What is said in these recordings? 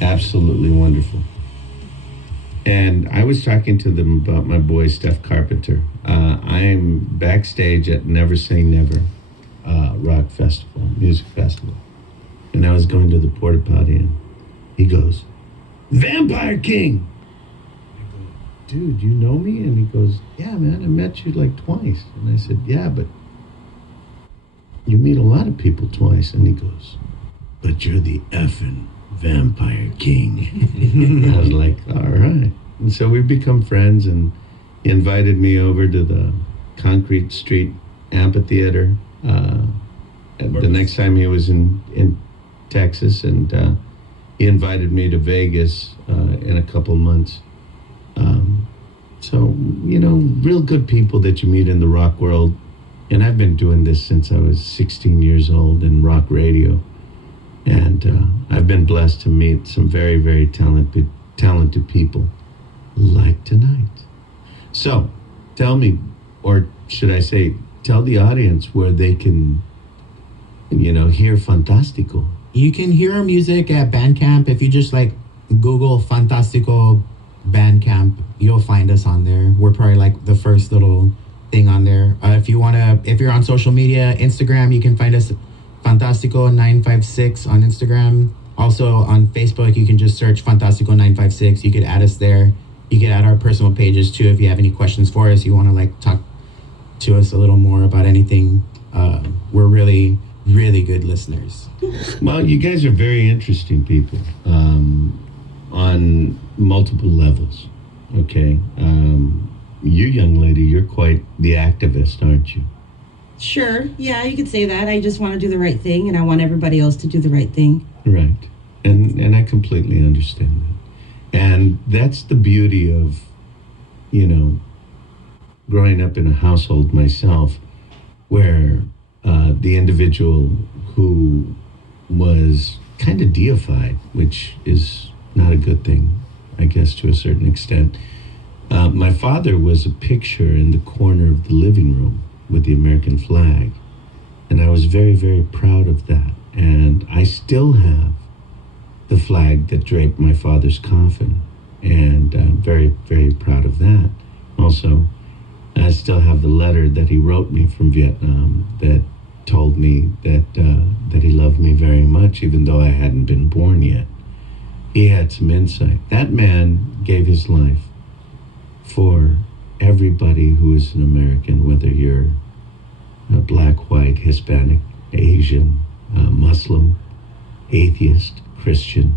Absolutely wonderful. And I was talking to them about my boy Steph Carpenter. I'm backstage at Never Say Never rock festival, music festival. And I was going to the porta potty and he goes, Vampire King! I go, dude, you know me? And he goes, yeah, man, I met you like twice. And I said, yeah, but you meet a lot of people twice. And he goes, but you're the effing Vampire King. I was like, all right. And so we've become friends, and he invited me over to the Concrete Street Amphitheater the next time he was in Texas, and he invited me to Vegas in a couple months. So, real good people that you meet in the rock world. And I've been doing this since I was 16 years old in rock radio. And I've been blessed to meet some very, very talented people like tonight. So, tell me, or should I say, tell the audience where they can, hear Fantastico. You can hear our music at Bandcamp. If you just Google Fantastico Bandcamp, you'll find us on there. We're probably the first little thing on there. If you're on social media, Instagram, you can find us Fantastico956 on Instagram. Also on Facebook, you can just search Fantastico956. You could add us there. You can add our personal pages too if you have any questions for us. You want to talk to us a little more about anything. We're really, really good listeners. Well, you guys are very interesting people on multiple levels. Okay. You, young lady, you're quite the activist, aren't you? Sure. Yeah, you could say that. I just want to do the right thing, and I want everybody else to do the right thing. Right. And I completely understand that. And that's the beauty of, growing up in a household myself where the individual who was kind of deified, which is not a good thing, I guess, to a certain extent. My father was a picture in the corner of the living room with the American flag. And I was very, very proud of that. And I still have the flag that draped my father's coffin. And I'm very, very proud of that. Also, I still have the letter that he wrote me from Vietnam that told me that he loved me very much, even though I hadn't been born yet. He had some insight. That man gave his life for everybody who is an American, whether you're black, white, Hispanic, Asian, Muslim, atheist, Christian,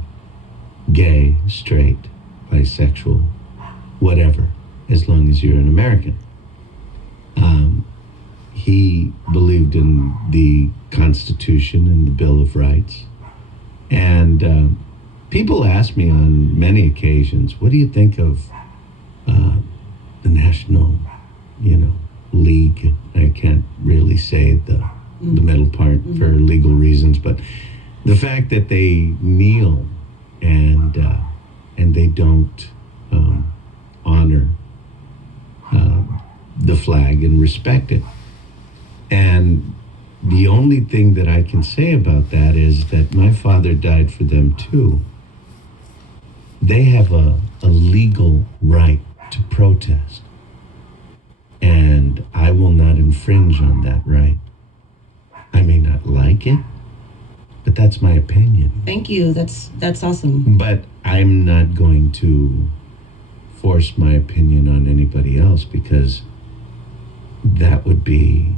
gay, straight, bisexual, whatever, as long as you're an American. He believed in the Constitution and the Bill of Rights. And people ask me on many occasions, what do you think of the National, League? I can't really say the middle part for legal reasons, but the fact that they kneel and they don't honor the flag and respect it. And the only thing that I can say about that is that my father died for them too. They have a legal right to protest. And I will not infringe on that right. I may not like it, but that's my opinion. Thank you. That's awesome. But I'm not going to force my opinion on anybody else because that would be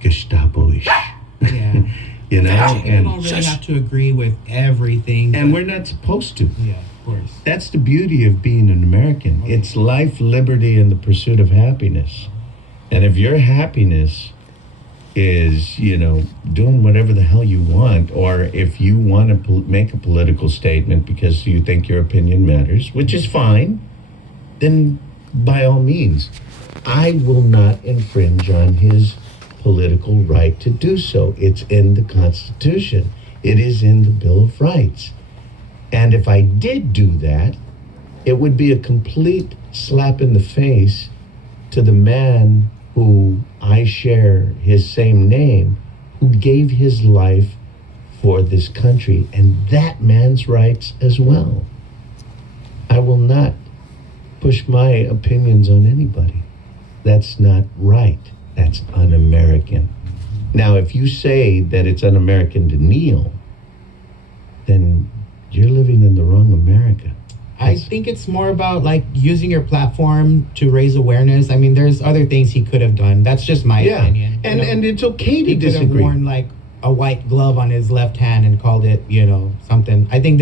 Gestapo-ish. Yeah. You know? We don't really have to agree with everything. And we're not supposed to. Yeah, of course. That's the beauty of being an American. It's life, liberty, and the pursuit of happiness. And if your happiness is, doing whatever the hell you want, or if you want to make a political statement because you think your opinion matters, which is fine, then by all means, I will not infringe on his political right to do so. It's in the Constitution. It is in the Bill of Rights. And if I did do that, it would be a complete slap in the face to the man who I share his same name, who gave his life for this country and that man's rights as well. I will not push my opinions on anybody. That's not right. That's un-American. Now, if you say that it's un-American to kneel, then you're living in the wrong America. I think it's more about like using your platform to raise awareness. I mean, there's other things he could have done. That's just my opinion. And it's okay to he could have disagree. worn like a white glove on his left hand and called it, something. I think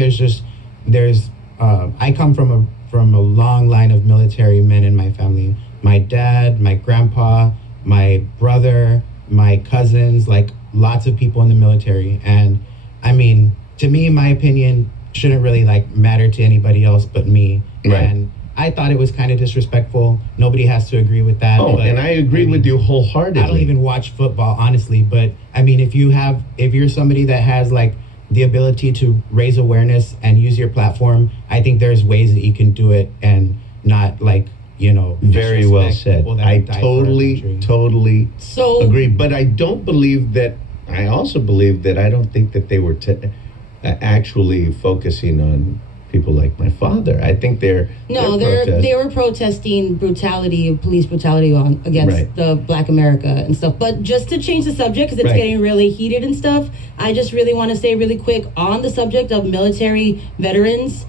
I come from a long line of military men in my family. My dad, my grandpa, my brother, my cousins, like lots of people in the military. And I mean, to me, my opinion shouldn't really like matter to anybody else but me. Right. And I thought it was kind of disrespectful. Nobody has to agree with that. Oh, and I agree with you wholeheartedly. I don't even watch football, honestly. But I mean, if you're somebody that has like the ability to raise awareness and use your platform, I think there's ways that you can do it and not like, very well said. people that I have died for our country. totally So agree. But I don't believe that. I also believe that I don't think that they were actually focusing on people like my father. I think they were protesting brutality, police brutality against Right. the Black America and stuff. But just to change the subject, because it's Right. getting really heated and stuff, I just really want to say really quick on the subject of military veterans,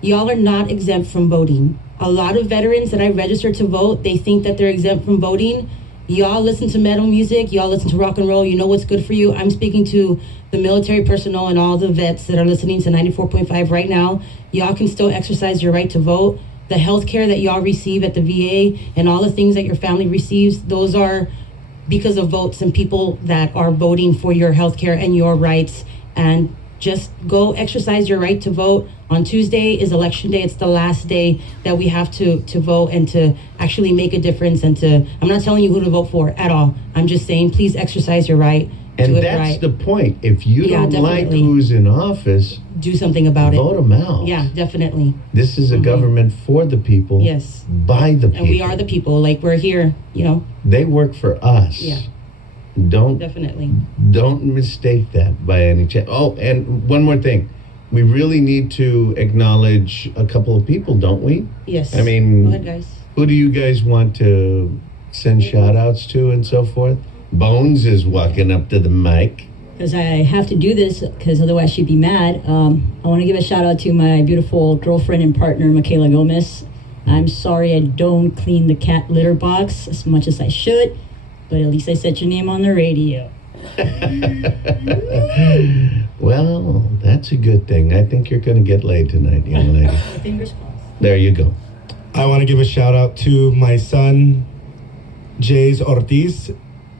y'all are not exempt from voting. A lot of veterans that I registered to vote, they think that they're exempt from voting. Y'all listen to metal music, y'all listen to rock and roll, you know what's good for you. I'm speaking to the military personnel and all the vets that are listening to 94.5 right now. Y'all can still exercise your right to vote. The health care that y'all receive at the VA and all the things that your family receives, those are because of votes and people that are voting for your health care and your rights. And just go exercise your right to vote. On Tuesday is election day. It's the last day that we have to vote and to actually make a difference. I'm not telling you who to vote for at all. I'm just saying, please exercise your right. And do it that's right. the point. If you don't like definitely. who's in office, Do something about vote it. them out. Yeah, definitely. This is a government for the people. Yes. By the people. And we are the people. Like, we're here, They work for us. Yeah. Don't definitely. mistake that by any chance. Oh, and one more thing. We really need to acknowledge a couple of people, don't we? Yes. I mean, Go ahead, guys. who do you guys want to send shout outs to and so forth? Bones is walking up to the mic. Because I have to do this, because otherwise she'd be mad. I want to give a shout out to my beautiful girlfriend and partner, Michaela Gomez. I'm sorry I don't clean the cat litter box as much as I should, but at least I said your name on the radio. Well, that's a good thing. I think you're going to get laid tonight, young lady. Fingers crossed. There you go. I want to give a shout out to my son, Jays Ortiz,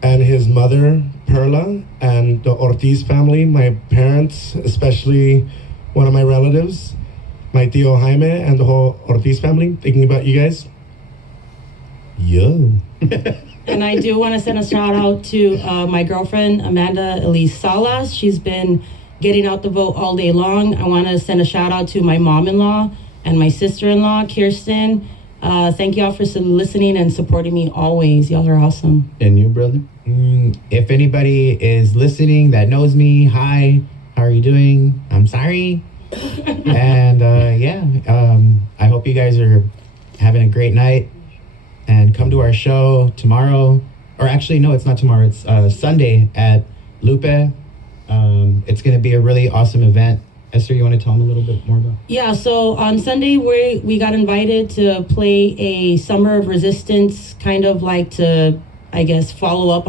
and his mother, Perla, and the Ortiz family, my parents, especially one of my relatives, my tío Jaime, and the whole Ortiz family. Thinking about you guys. Yo. And I do want to send a shout out to my girlfriend, Amanda Elise Salas. She's been getting out the vote all day long. I want to send a shout out to my mom-in-law and my sister-in-law, Kirsten. Thank y'all for listening and supporting me always. Y'all are awesome. And you, brother? If anybody is listening that knows me, hi, how are you doing? I'm sorry. And I hope you guys are having a great night. And come to our show tomorrow. Or actually, no, it's not tomorrow. It's Sunday at Lupe. It's going to be a really awesome event. Esther, you want to tell them a little bit more about? Yeah, so on Sunday we got invited to play a Summer of Resistance, kind of like to, I guess, follow up